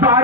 Bye.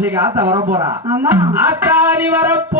பூசைக்கு ஆத்தா வரப்போறா? ஆமா. ஆத்தானி வரப்போகும்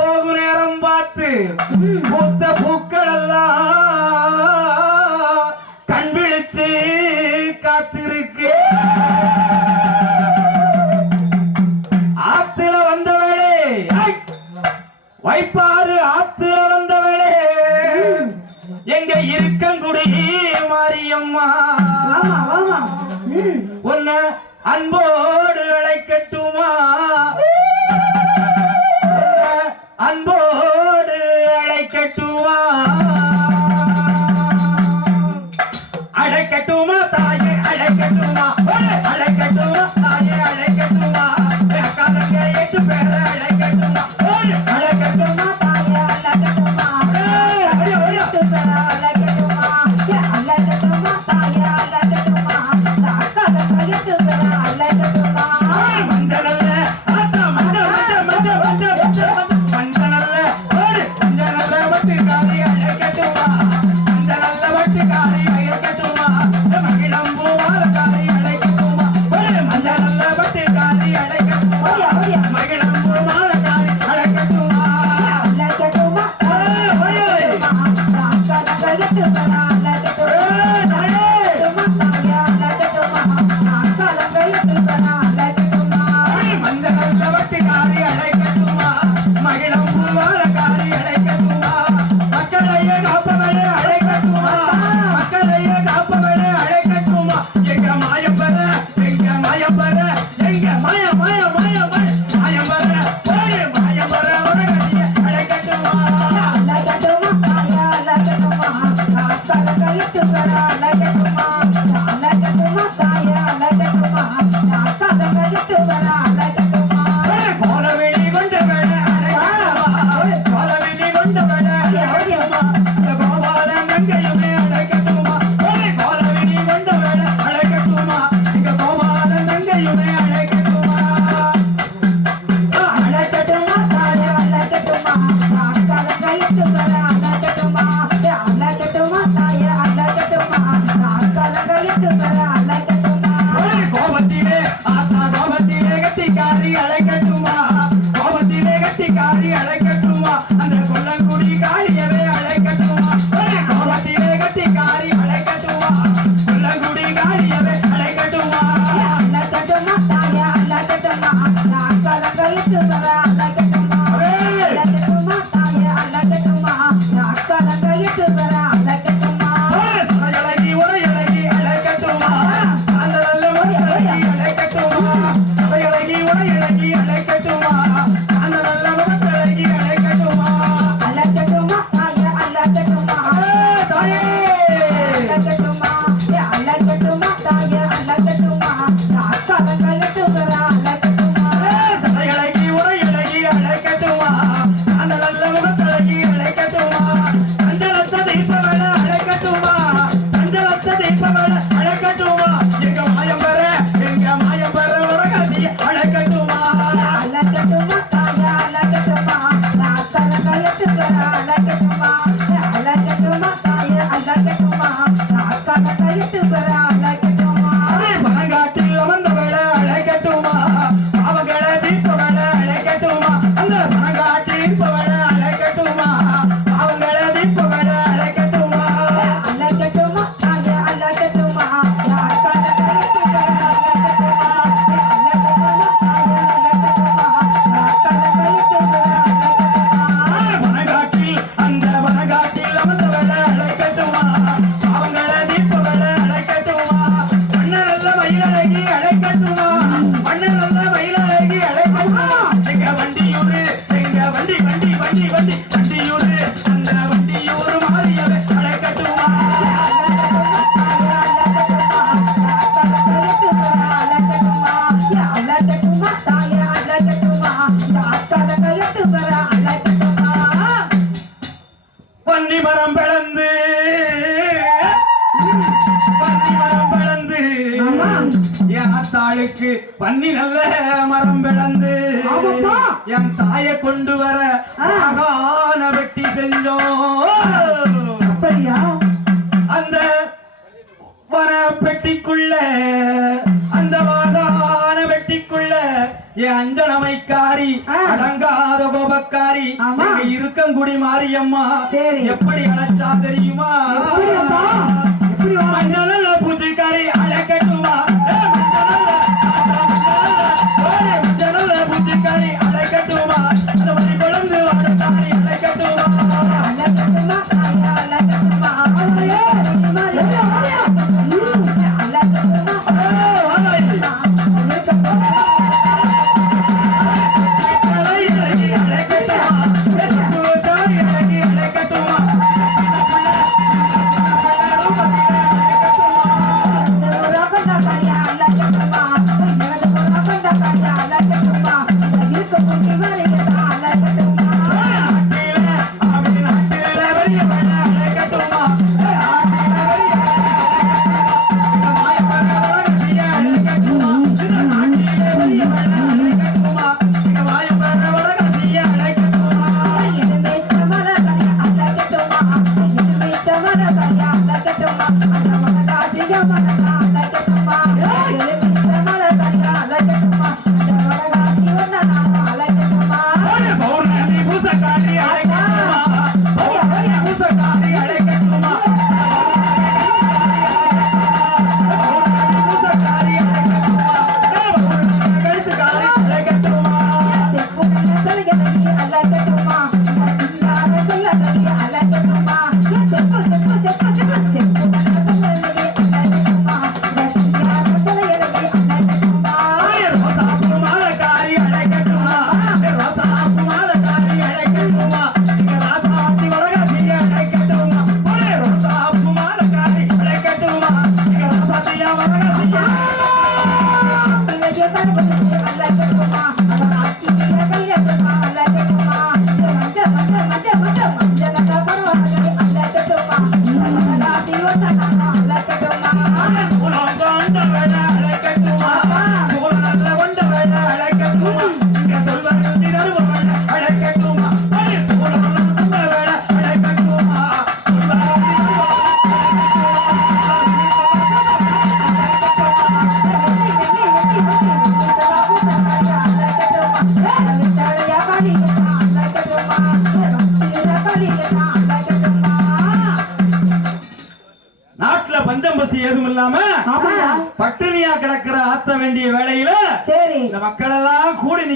எங்க வண்டி வண்டி வண்டி வண்டி. என் தாய கொண்டு வர அழகான வெட்டி செஞ்சோம். அந்த வர பெட்டிக்குள்ள அந்த வாதான வெட்டிக்குள்ள என் அஞ்சனமைக்காரி அடங்காத கோபக்காரி இருக்கங்குடி மாரியம்மா எப்படி அழைச்சா தெரியுமா? மஞ்சள் பூச்சிக்காரி அழைக்கட்டுமா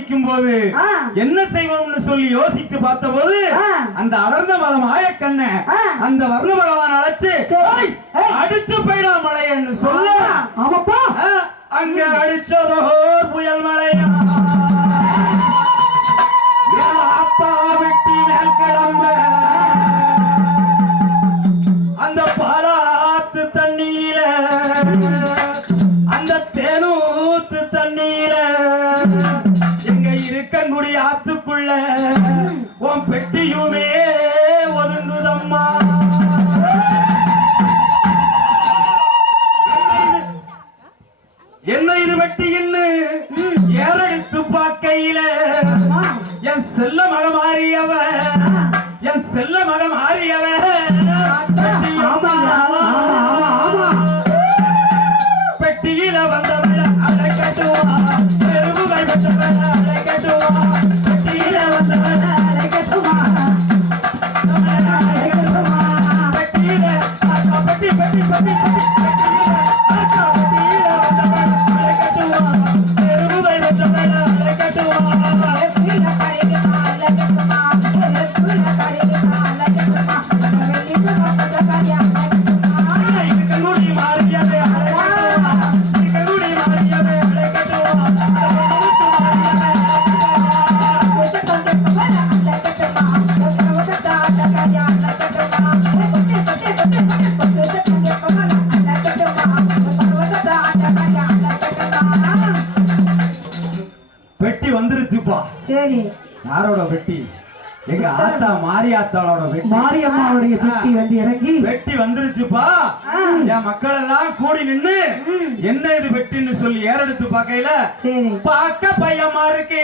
நிற்கும் போது என்ன செய்வோம்னு சொல்லி யோசித்து பார்த்த போது அந்த அடர்ந்த மரம் ஆயக்கண்ண அந்த வர்ண மரவான் அழைச்சு அடிச்சு போயிடா மழைன்னு சொல்ல. அவப்பா அங்க அடிச்சதோ புயல் மழையா உன் பெட்டியும் மாரியாத்தாளோட வெட்டி வெட்டி வந்துருச்சுப்பா என் மக்கள் எல்லாம் கூடி நின்னு என்ன இது வெட்டின்னு சொல்லி ஏறெடுத்து பார்க்கையில பார்க்க பயமா இருக்கு